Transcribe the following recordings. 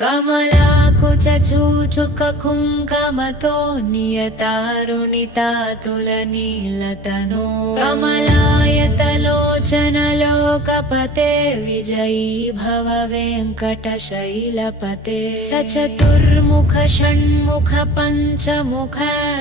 कमलाकुचूचुककुङ्कमतो नियतारुणितातुलनीलतनो कमलायतलोचनलोकपते विजयी भव वेङ्कटशैलपते सचतुर्मुख षण्मुख पञ्चमुख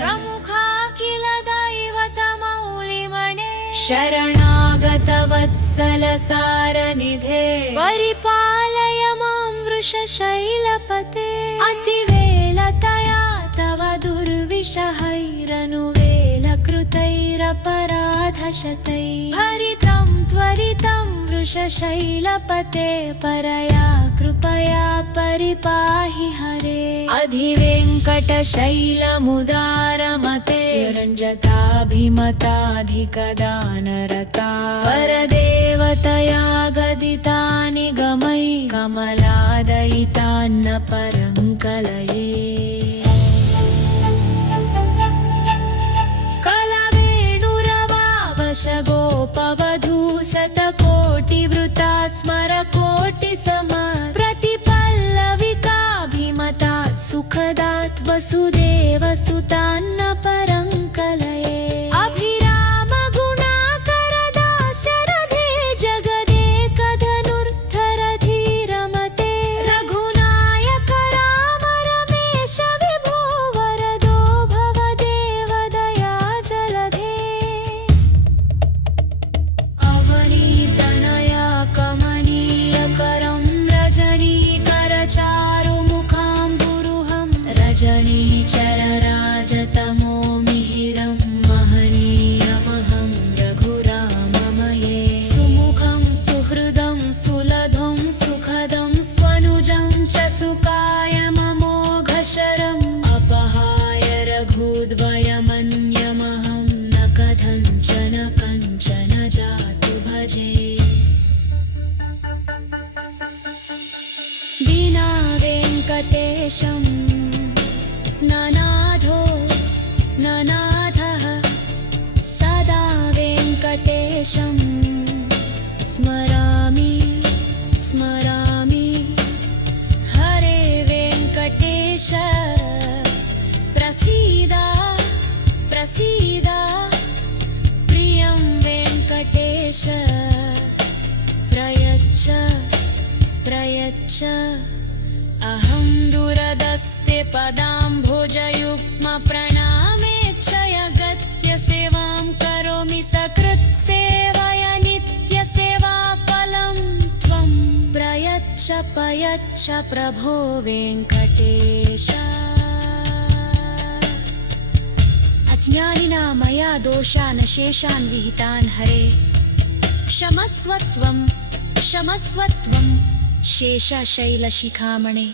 प्रमुखाखिल दैवतमौलिमणे शरणागत वत्सल सारनिधे परिपालय मां वृषशैलपते अतिवेलतया तव दुर्विषहैरनुवेलकृतैरपराधशतैः हरितं त्वरितं वृषशैलपते परया कृपया परिपाहि हरे अधिवेङ्कटशैलमुदारमते रञ्जताभिमताधिकदानरता परदेवतया गदितानि गमै कमलादयितान्न परङ्कलये कलवेणुरवावशगोपवधू शतकोटिवृतात् स्मरकोटिसमात् प्रतिपल्लविकाभिमतात् सुखदात् वसुदेवसुतान्न परङ्कलये अभिराम गुणाकरदाशरथे जगदेकधनुर्धरधीरमते रघुनायक राम रमेश विभो वरदो भव देवदया जलधे अवनीतनया कमनीयकरं रजनीकरचारुमुखाम्बुरुहं रजनीचरराजतमो मिहिरं महनीयमहं रघुराममये सुमुखं सुहृदं सुलभं सुखदं स्वनुजं च सुकायममोघशरम् अपहाय रघुद्वयमन्यमहं न कथञ्चन कञ्चन जातु भजे विना वेङ्कटेशं ननाथो ननाथः सदा वेङ्कटेशं स्मरामि स्मरामि हरे वेङ्कटेश प्रसीद प्रसीद प्रियं वेङ्कटेश प्रयच्छ प्रयच्छ अहं दुरदस्ते पदाम्भोजयुग्मप्रणामेच्छय गत्य सेवां करोमि सकृत्सेवया नित्यसेवाफलं त्वं प्रयच्छ प्रयच्छ प्रभो वेङ्कटेश अज्ञानिना मया दोषान् शेषान् विहितान् हरे क्षमस्व त्वं शेषशैलशिखामणे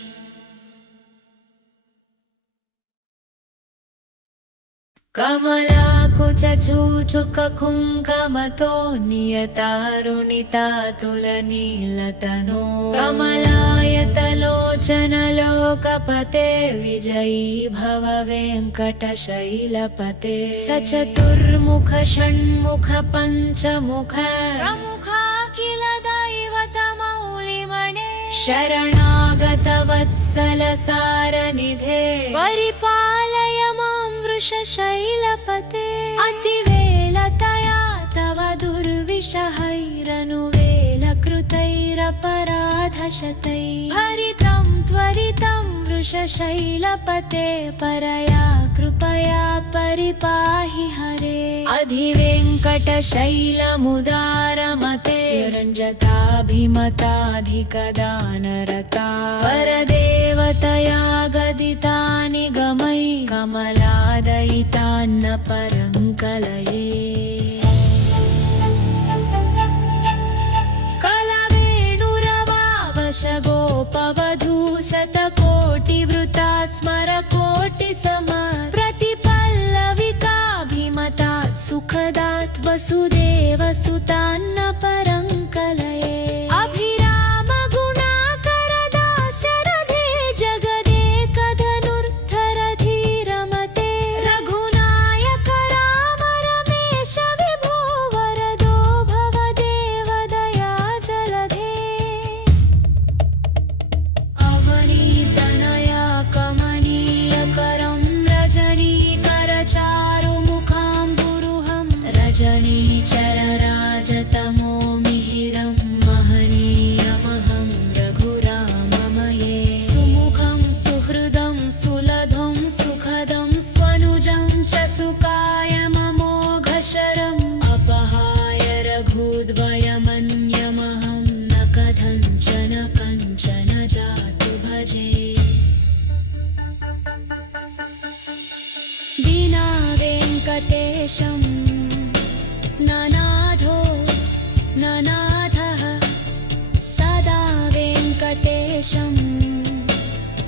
कमलाकुचूचुककुङ्कमतो नियतारुणितातुलनीलतनो कमलायतलोचनलोकपते विजयी भव वेङ्कटशैलपते सचतुर्मुख षण्मुख पञ्चमुख प्रमुखाखिल दैवतमौलिमणे शरणागत वत्सल सारनिधे परिपालय मां वृषशैलपते अतिवेलतया तव दुर्विषहैरनुवेलकृतैरपराधशतैः हरितं त्वरितं वृषशैलपते परया कृपया परिपाहि हरे अधिवेङ्कटशैलमुदारमते रञ्जताभिमताधिकदानरता परदेवतया गदितानि गमै कमलादयितान्न परङ्कलये कलवेणुरवावशगोपवधू शतकोटिवृतात् स्मरकोटिसमात् प्रतिपल्लविकाभिमतात् सुखदात् वसुदेवसुतान्न परङ्कलये अभिराम गुणाकरदाशरथे जगदेकधनुर्धरधीरमते रघुनायक राम रमेश विभो वरदो भव देवदया जलधे अवनी वेङ्कटेशं ननाथो ननाथः सदा वेङ्कटेशं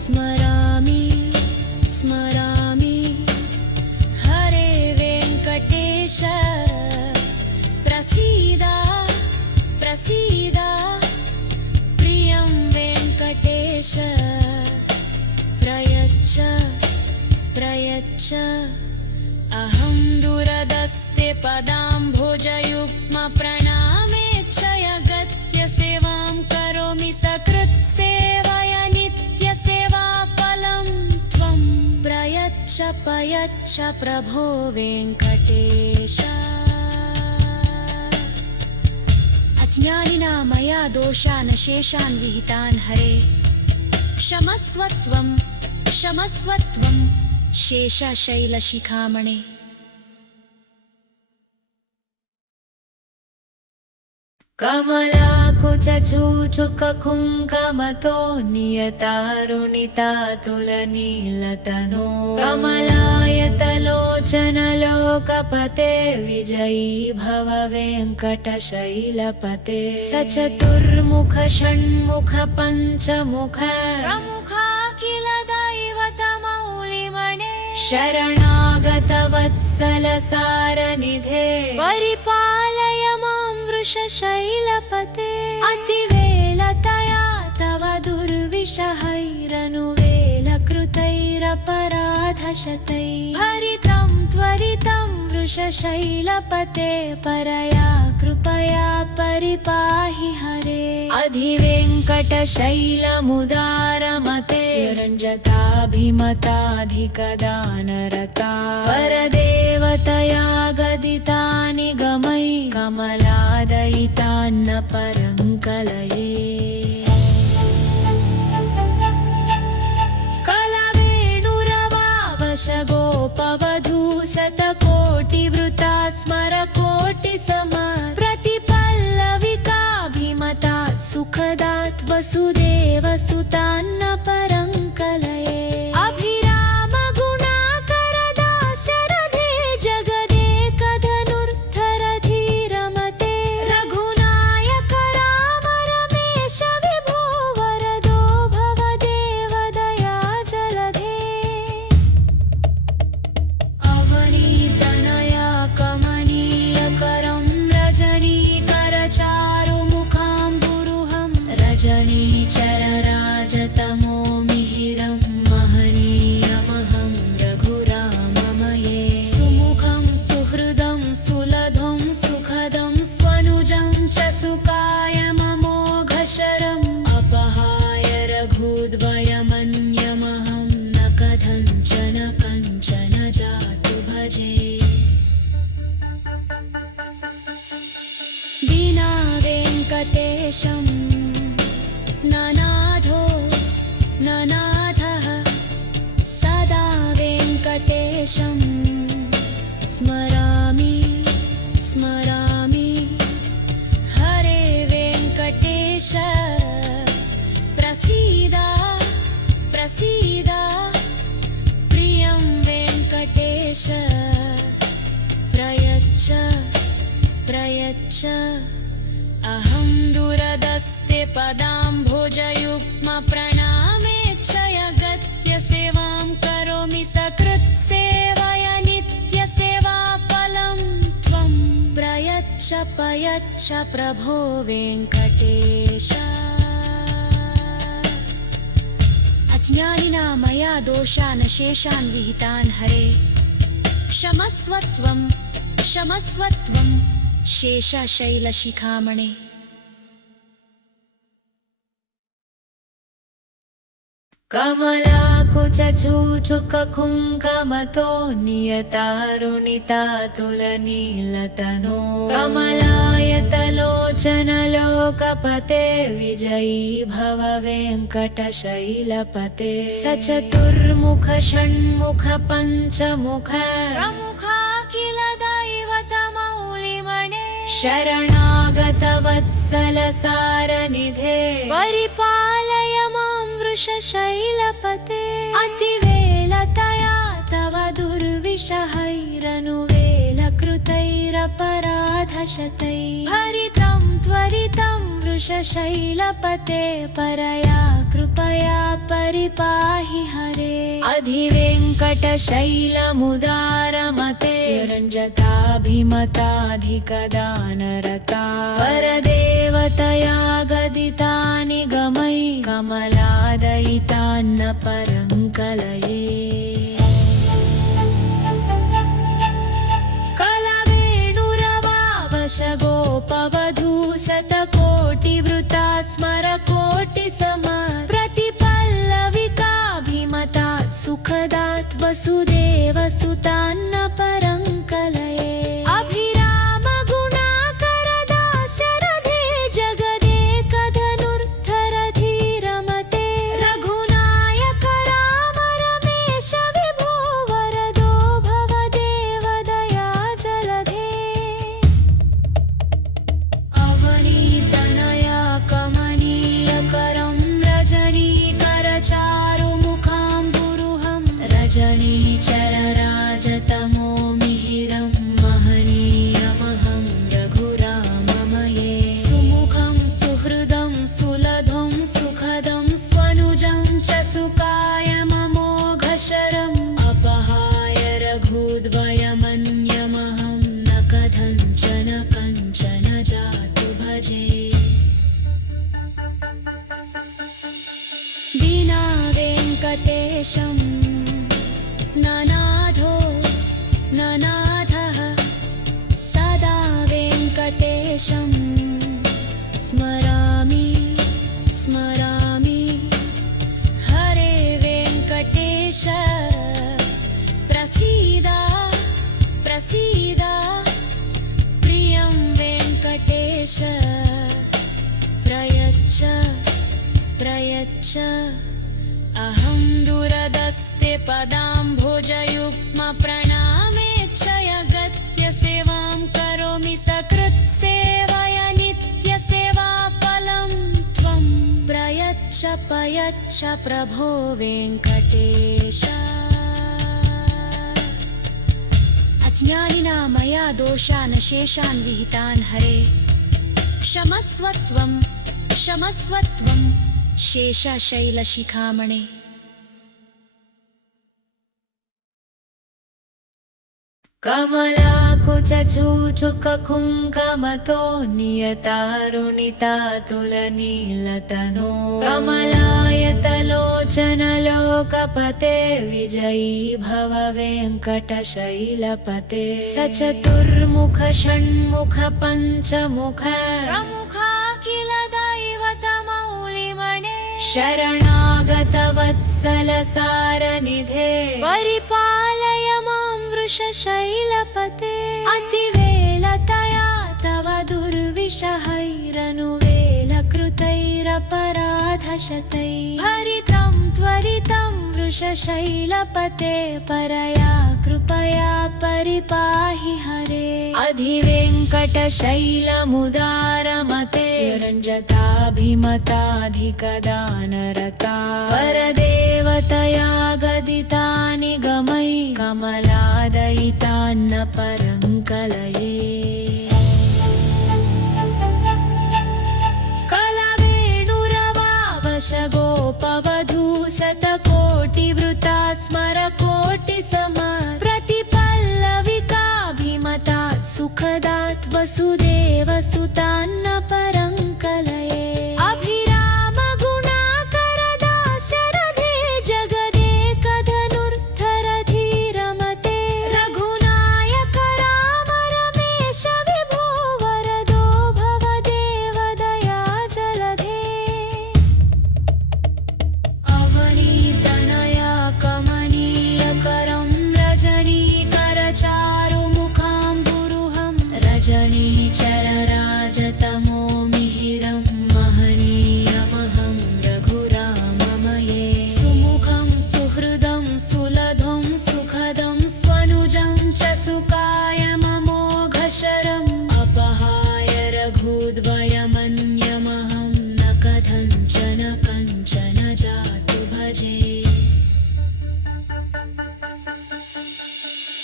स्मरामि स्मरामि हरे वेङ्कटेश प्रसीद प्रसीद प्रियं वेङ्कटेश प्रयच्छ प्रयच्छ अहं दुरदस्ते पदाम्भोजयुग्मप्रणामेच्छयगत्य सेवां करोमि सकृत्सेवया नित्यसेवाफलं त्वं प्रयच्छ प्रयच्छ प्रभो वेङ्कटेश अज्ञानिना मया दोषान् शेषान् विहितान् हरे क्षमस्वत्वं क्षमस्वत्वं शेषशैलशिखामणे। कमलाकुचूचुककुङ्कमतो नियतारुणितातुलनीलतनो कमलायतलोचनलोकपते विजयी भव वेङ्कटशैलपते सचतुर्मुख षण्मुख पञ्चमुख प्रमुखा किल दैवतमौलिमणे शरणागतवत्सलसारनिधे परिपालय मां वृषशैलपते अतिवेलतया तव दुर्विषहैरनुवेलकृतैरपराधशतैः हरितं त्वरितं वृषशैलपते परया कृपया परिपाहि हरे अधिवेङ्कटशैलमुदारमते रञ्जताभिमताधिकदानरता परदेवतया गदितानि गमै कमलादयितान्न परङ्कलये कलवेणुरवावशगोपवधू शतकोटिवृतात् स्मरकोटिसमात् प्रतिपल्लविकाभिमतात् सुखदात् वसुदेवसुतान्न परङ्कलये अभिराम गुणाकरदाशरथे जगदेकधनुर्धरधीरमते रघुनायक राम रमेश विभो वरदो भवदेवदया जलधे अवनीतनया कमनीयकरं रजनीकरचारुमुखाम्बुरुहं रजनीचरराजतमो मिहिरं महनीयमहं रघुराममये सुमुखं सुहृदं सुलभं सुखदं स्वनुजं च सुकायममोघशरम् अपहाय रघुद्वयमन्यमहं न कथञ्चन कञ्चन जातु भजे विना वेङ्कटेशं ननाथो ननाथः सदा वेङ्कटेशं स्मरामि स्मरामि हरे वेङ्कटेश प्रसीद प्रसीद प्रियं वेङ्कटेश प्रयच्छ प्रयच्छ अहं दुरदस्ते पदाम्भोजयुग्मप्रणामेच्छयगत्य सेवां करोमि सकृत्सेवया नित्यसेवाफलं त्वं प्रयच्छ प्रयच्छ प्रभो वेङ्कटेश अज्ञानिना मया दोषान् शेषान् विहितान् हरे क्षमस्वत्वं क्षमस्वत्वं शेषशैलशिखामणे। कमलाकुचूचुककुङ्कमतो नियतारुणितातुलनीलतनो कमलायतलोचनलोकपते विजयी भव वेङ्कटशैलपते सचतुर्मुख षण्मुख पञ्चमुख प्रमुखा किल दैवतमौलिमणे शरणागतवत्सलसारनिधे परिपालय मां वृषशैलपते अतिवेलतया तव दुर्विषहैरनुवेलकृतैरपराधशतैः शैलपराधशतैः हरितं त्वरितं वृषशैलपते परया कृपया परिपाहि हरे अधिवेङ्कटशैलमुदारमते रञ्जताभिमताधिकदानरता परदेवतया गदितानि गमै कमलादयितान्न परङ्कलये गोपवधू शतकोटिवृतात् स्मरकोटिसमात् प्रतिपल्लविकाभिमतात् सुखदात् वसुदेवसुतान्न परङ्कलये अभिराम गुणाकरदाशरथे जगदेकधनुर्धरधीरमते रघुनायक राम रमेश विभो वरदो भवदेव दया जलधे कमनीयकरं रजनीकरचारुमुखाम्बुरुहं रजनीचरराजतमो मिहिरं महनीयमहं रघुराममये सुमुखं सुहृदं सुलभं सुखदं स्वनुजं च सुकायममोघशरम् अपहाय रघुद्वयमन्यमहं न कथञ्चन कञ्चन जातु भजे विना वेङ्कटेशं ननाथो ननाथः सदा वेङ्कटेशं स्मरामि स्मरामि हरे वेङ्कटेश प्रसीद प्रसीद प्रियं वेङ्कटेश प्रयच्छ प्रयच्छ अहं दुरदस्ते पदाम्भोजयुग्मप्रणामेच्छयगत्य सेवां करोमि सकृत्सेवया नित्यसेवाफलं त्वं प्रयच्छ प्रयच्छ प्रभो वेङ्कटेश अज्ञानिना मया दोषान् शेषान् विहितान् हरे क्षमस्व त्वं शेषशैलशिखामणे कमलाकुचूचुककुङ्कमतो नियतारुणितातुलनीलतनो कमलायतलोचनलोकपते विजयी भव वेङ्कटशैलपते सचतुर्मुख षण्मुख पञ्चमुख प्रमुखाखिल दैवतमौलिमणे शरणागतवत्सलसारनिधे परिपालय मां वृषशैलपते अतिवेलतया तव दुर्विषहैरनुवेलकृतैरपराधशतैः हरितं त्वरितं वृषशैलपते परया कृपया परिपाहि हरे अधिवेङ्कटशैलमुदारमते रञ्जताभिमताधिकदानरता परदेवतया गदितानि गमै कमलादयितान्न परङ्कलये गोपवधू शतकोटिवृतात् स्मरकोटिसमात् प्रतिपल्लविकाभिमतात् सुखदात् वसुदेवसुतान्न परङ्कलये अभिराम गुणाकरदाशरथे जगदेकधनुर्धरधीरमते रघुनायक राम रमेश विभो वरदो भवदेव दया जलधे कमनीयकरं रजनीकरचारुमुखाम्बुरुहं रजनीचरराजतमो मिहिरं महनीयमहं रघुराममये सुमुखं सुहृदं सुलभं सुखदं स्वनुजं च सुकायममोघशरम् अपहाय रघुद्वयमन्यमहं न कथञ्चन कञ्चन जातु भजे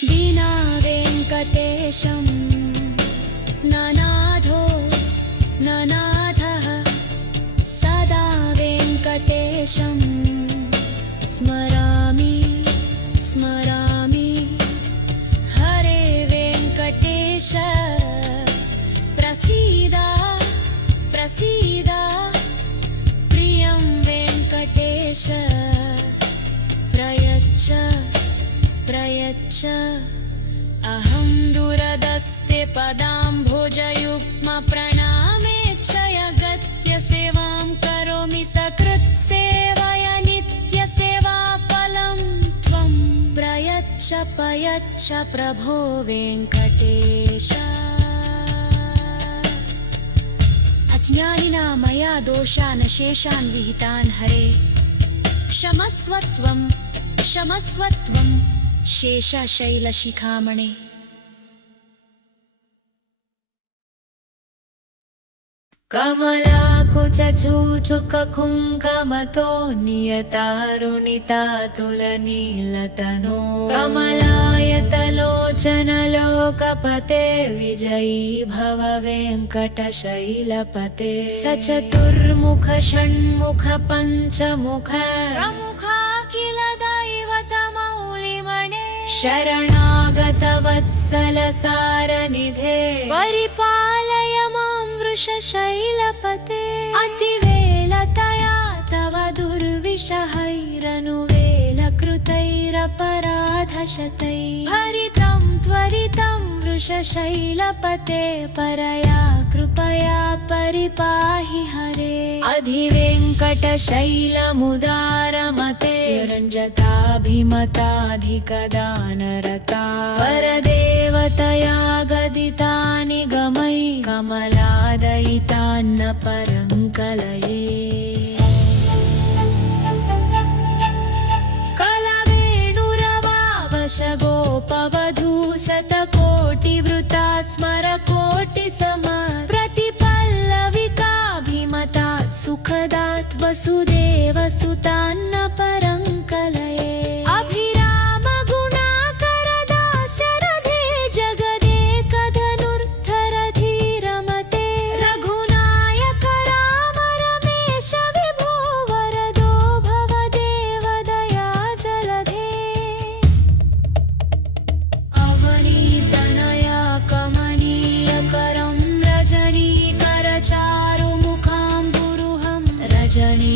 विना वेङ्कटेशं स्मरामि स्मरामि हरे वेङ्कटेश प्रसीद प्रसीद प्रियं वेङ्कटेश प्रयच्छ प्रयच्छ अहं दूरदस्ते पदाम्भोजयुग्मप्रणामेच्छयगत्य सेवां करोमि सकृत्सेवया नित्यसेवाफलं त्वं प्रयच्छ प्रयच्छ प्रभो वेङ्कटेश अज्ञानिना मया दोषान् शेषान् विहितान् हरे क्षमस्व त्वं शेषशैलशिखामणे कमलाकुचूचुककुङ्कमतो नियतारुणितातुलनीलतनो कमलायतलोचनलोकपते विजयी भव वेङ्कटशैलपते सचतुर्मुख षण्मुख पञ्चमुख प्रमुखाखिल दैवतमौलिमणे शरणागतवत्सलसारनिधे परिपालय मां वृषशैलपते अतिवेलतया तव दुर्विषहैरनुवेलकृतैरपराधशतैः हरितं त्वरितं वृषशैलपते परया कृपया परिपाहि हरे अधिवेङ्कटशैलमुदारमते रञ्जताभिमताधिकदानरता परदेवतया गदितानि गमै कमलादयितान्न परङ्कलये कलवेणुरवावशगोपवधू शतकोटिवृतात् स्मरकोटिसमात् प्रतिपल्लविकाभिमतात् सुखदात् वसुदेवसुतान्न परङ्कलये अभिरामगुणाकरदाशरथे जगदेकधनुर्धरधीरमते रघुनायक राम रमेश विभो वरदो भवदेवदया जलधे अवनीतनया कमनीयकरं रजनीकरचारुमुखाम्बुरुहं रजनीचरराजतमो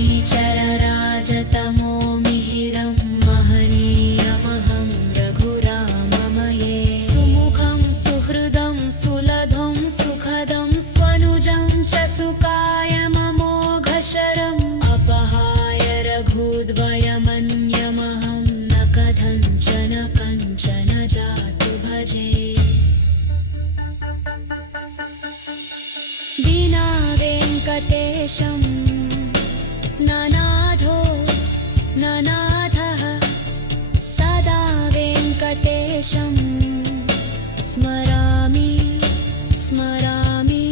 मिहिरं महनीयमहं रघुराममये सुमुखं सुहृदं सुलभं सुखदं स्वनुजं च सुकायममोघशरम् अपहाय रघुद्वयमन्यमहं न कथञ्चन कञ्चन जातु भजे विना वेङ्कटेशं ननाथो ननाथः सदा वेङ्कटेशं स्मरामि स्मरामि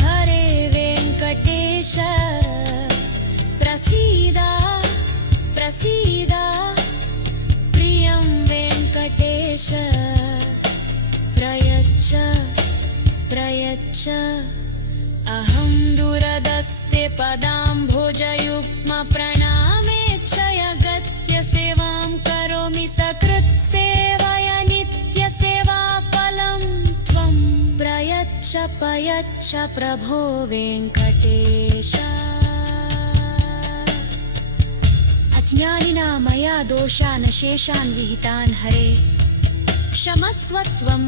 हरे वेङ्कटेश प्रसीद प्रसीद प्रियं वेङ्कटेश प्रयच्छ प्रयच्छ अहं दूरदस्ते पदाम्भोजयुग्मप्रणामेच्छयगत्य सेवां करोमि सकृत्सेवया नित्यसेवाफलं त्वं प्रयच्छ प्रयच्छ प्रभो वेङ्कटेश अज्ञानिना मया दोषान् शेषान् विहितान् हरे क्षमस्व त्वं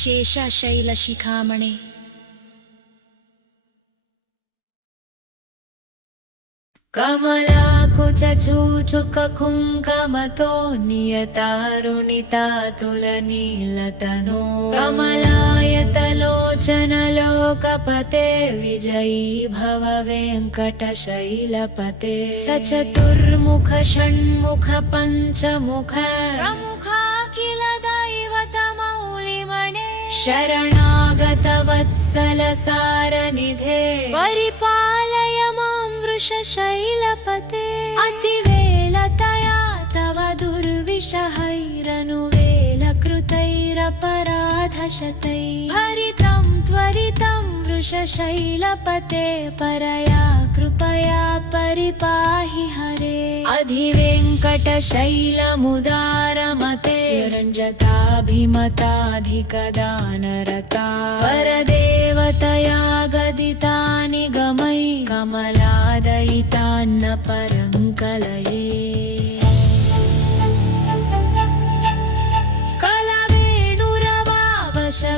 शेषशैलशिखामणे कमलाकुचूचुककुङ्कमतो नियतारुणितातुलनीलतनो कमलायतलोचनलोकपते विजयी भव वेङ्कटशैलपते सचतुर्मुख षण्मुख पञ्चमुख प्रमुखाखिल दैवतमौलिमणे शरणागतवत्सलसारनिधे परिपालय मां वृषशैलपते अतिवेलतया तव दुर्विषहैरनुवेलकृतैरपराधशतैः हरितं त्वरितं वृषशैलपते परया कृपया परिपाहि हरे अधिवेङ्कटशैलमुदारमते रञ्जताभिमताधिकदानरता परदेवतया गदिता निगमै कमलादयितान्न परङ्कलये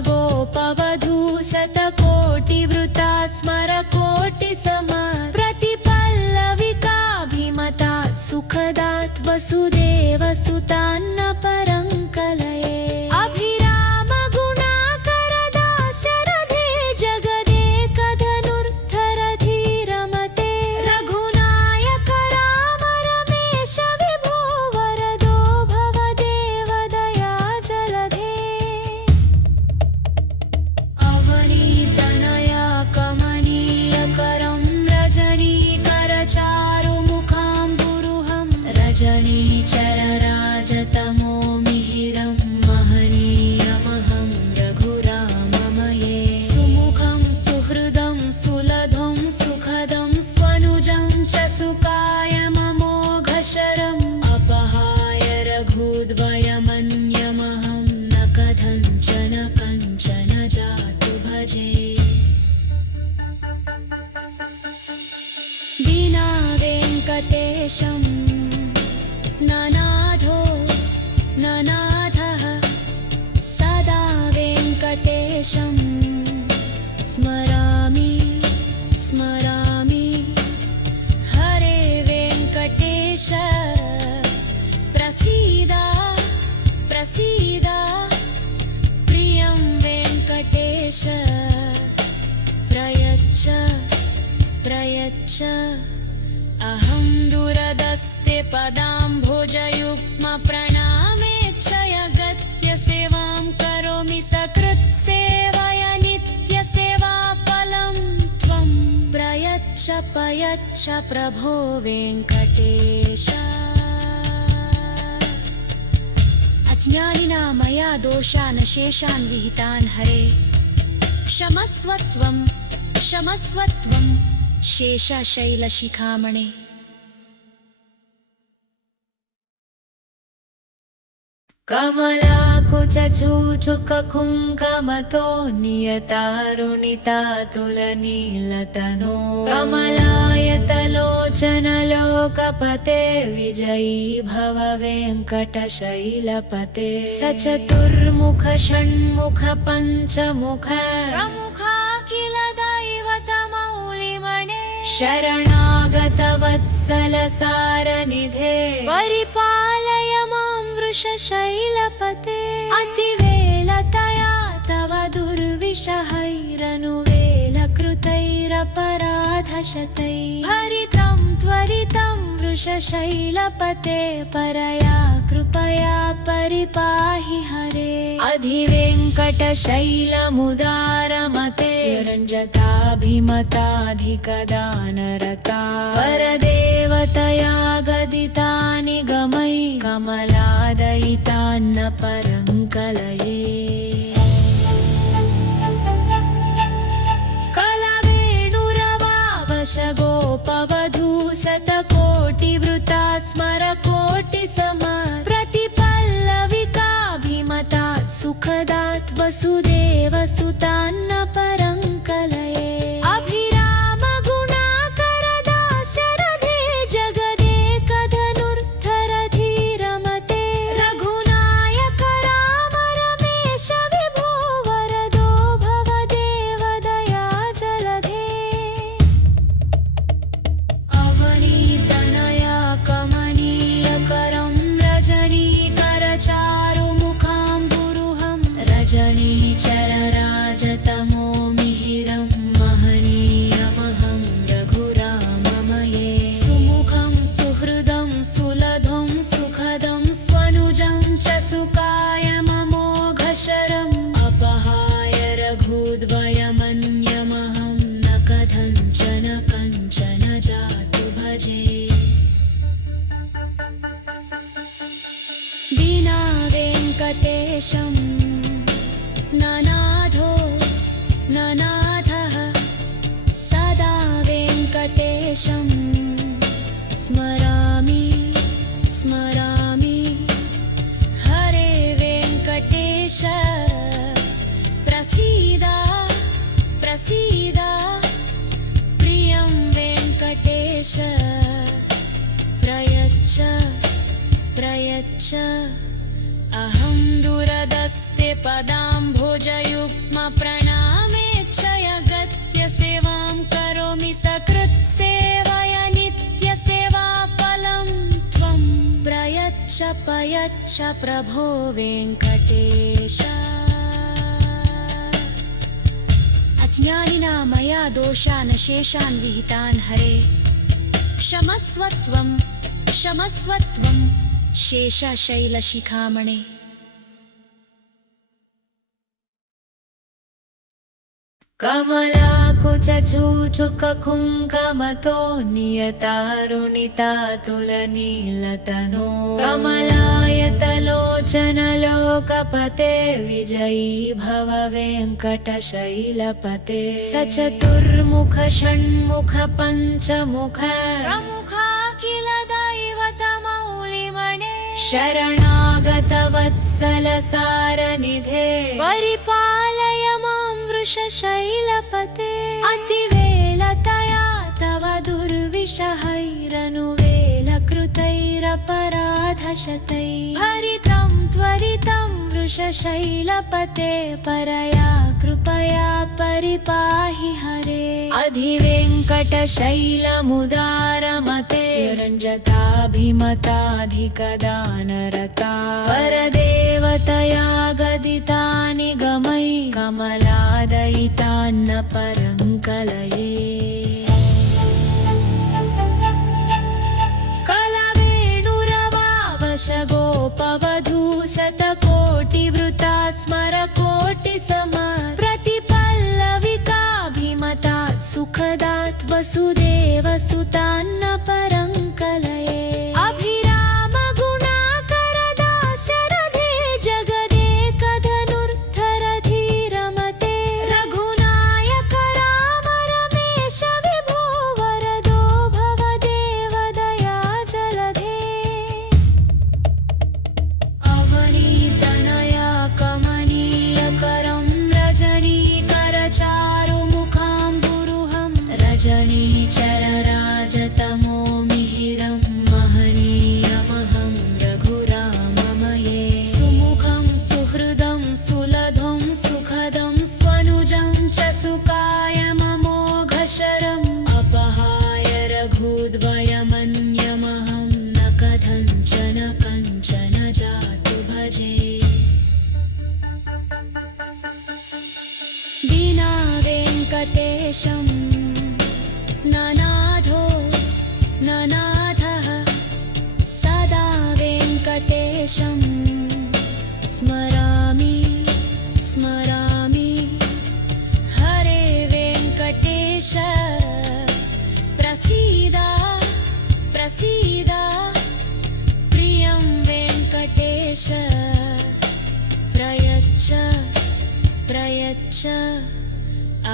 गोपवधू शतकोटिवृतात् स्मरकोटिसमात् प्रतिपल्लविकाभिमतात् सुखदात् वसुदेवसुतान्न परङ्कलये अभिरामगुणाकरदाशरथे जगदेकधनुर्धरधीरमते रघुनायक राम रमेश विभो वरदो भवदेवदया जलधे अवनीतनया कमनीयकरं रजनीकरचारुमुखाम्बुरुहं रजनीचरराजतमो मिहिरं महनीयमहं रघुराममये सुमुखं सुहृदं सुलभं सुखदं स्वनुजं च सुकायममोघशरम् अपहाय रघुद्वयमन्यमहं न कथञ्चन कञ्चन जातु भजे विना वेङ्कटेशं ननाथो ननाथः सदा वेङ्कटेशं स्मरामि स्मरामि हरे वेङ्कटेश प्रसीद प्रसीद प्रियं वेङ्कटेश प्रयच्छ प्रयच्छ अहं दुरदस्ते पदाम्भोजयुग्मप्रणामेच्छयगत्य सेवां करोमि सकृत्सेवया नित्यसेवाफलं त्वं प्रयच्छ प्रयच्छ प्रभो वेङ्कटेश अज्ञानिना मया दोषान् शेषान् विहितान् हरे क्षमस्वत्वं क्षमस्वत्वं शेषशैलशिखामणे कमलाकुचूचुककुङ्कमतो नियतारुणितातुलनीलतनो कमलायतलोचनलोकपते विजयी भव वेङ्कटशैलपते सचतुर्मुख षण्मुख पञ्चमुख प्रमुखाखिल दैवतमौलिमणे शरणागतवत्सलसारनिधे परिपालय मां वृषशैलपते अतिवेलतया तव दुर्विषहैरनुवेलकृतैरपराधशतैः हरितं त्वरितं वृषशैलपते परया कृपया परिपाहि हरे अधिवेङ्कटशैलमुदारमते रञ्जताभिमताधिकदानरता परदेवतया गदिता निगमै कमलादयितान्न परङ्कलये गोपवधू शतकोटिवृतात् स्मरकोटिसमात् प्रतिपल्लविकाभिमतात् सुखदात् वसुदेवसुतान्न परङ्कलये अभिरामगुणाकरदाशरथे जगदेकधनुर्धरधीरमते रघुनायक राम रमेश विभो वरदो भवदेवदया जलधे अवनीतनया कमनीयकरं रजनीकरचारुमुखाम्बुरुहं रजनीचरराजतमो मिहिरं महनीयमहं रघुराममये सुमुखं सुहृदं सुलभं सुखदं स्वनुजं च सुकायममोघशरम् अपहाय रघुद्वयमन्यमहं न कथञ्चन कञ्चन जातु भजे विना वेङ्कटेशं ननाथो ननाथः स्मरामि स्मरामि हरे वेङ्कटेश प्रसीद प्रसीद प्रियं वेङ्कटेश प्रयच्छ प्रयच्छ अहं दूरदस्ते पदाम्भोजयुग्मप्रणामेच्छयगत्य सेवां करोमि सकृत्सेवया नित्यसेवाफलं त्वं प्रयच्छ प्रयच्छ प्रभो वेङ्कटेश अज्ञानिना मया दोषान् शेषान् विहितान् हरे क्षमस्व त्वं शेषशैलशिखामणे कमलाकुचूचुककुङ्कमतो नियतारुणितातुलनीलतनो कमलायतलोचनलोकपते विजयी भव वेङ्कटशैलपते सचतुर्मुख षण्मुख पञ्चमुख प्रमुखा किल दैवतमौलिमणे शरणागतवत्सलसारनिधे परिपालय मां वृषशैलपते अतिवेलतया तव दुर्विषहैरनुवेलकृतैरपराधशतैः हरितं त्वरितं वृषशैलपते परया कृपया परिपाहि हरे अधिवेङ्कटशैलमुदारमते रञ्जताभिमताधिकदानरता परदेवतया गदितानि गमै कमलादयितान्न परङ्कलये कलवेणुरवावशगोपवधूशतकोटिवृतात् स्मरकोटिसमात् प्रतिपल्लविकाभिमतात् सुखदात् वसुदेवसुतान्न परङ्कलये अभिरामगुणाकरदाशरथे जगदेकधनुर्धरधीरमते रघुनायक राम रमेश विभो वरदो भवदेवदया जलधे अवनीतनया कमनीयकरं रजनीकरचारुमुखाम्बुरुहं रजनीचरराजतमो मिहिरं महनीयमहं रघुराममये सुमुखं सुहृदं सुलभं सुखदं स्वनुजं च सुकायममोघशरम् अपहाय रघुद्वयमन्यमहं न कथञ्चन कञ्चन जातु भजे विना वेङ्कटेशं ननाथो ननाथः सदा वेङ्कटेशं स्मरामि स्मरामि हरे वेङ्कटेश प्रसीद प्रसीद प्रियं वेङ्कटेश प्रयच्छ प्रयच्छ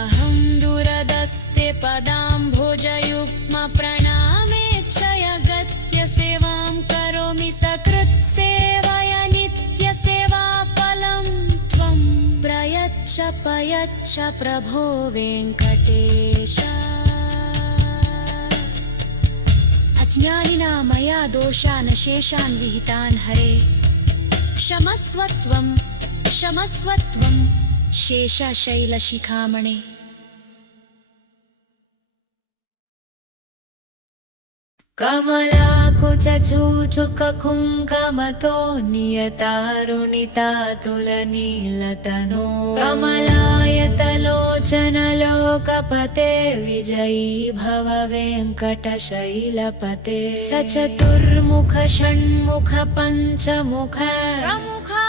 अहं दूरदस्ते पदाम्भोजयुग्मप्रणामेच्छयगत्य सेवां करोमि सकृत्सेवया नित्यसेवाफलं त्वं प्रयच्छ प्रयच्छ प्रभो वेङ्कटेश अज्ञानिना मया दोषान् शेषान् विहितान् हरे क्षमस्व त्वं शेषशैलशिखामणे कमलाकुचूचुककुङ्कमतो नियतारुणितातुलनीलतनो कमलायतलोचनलोकपते विजयी भव वेङ्कटशैलपते सचतुर्मुख षण्मुख पञ्चमुख प्रमुखा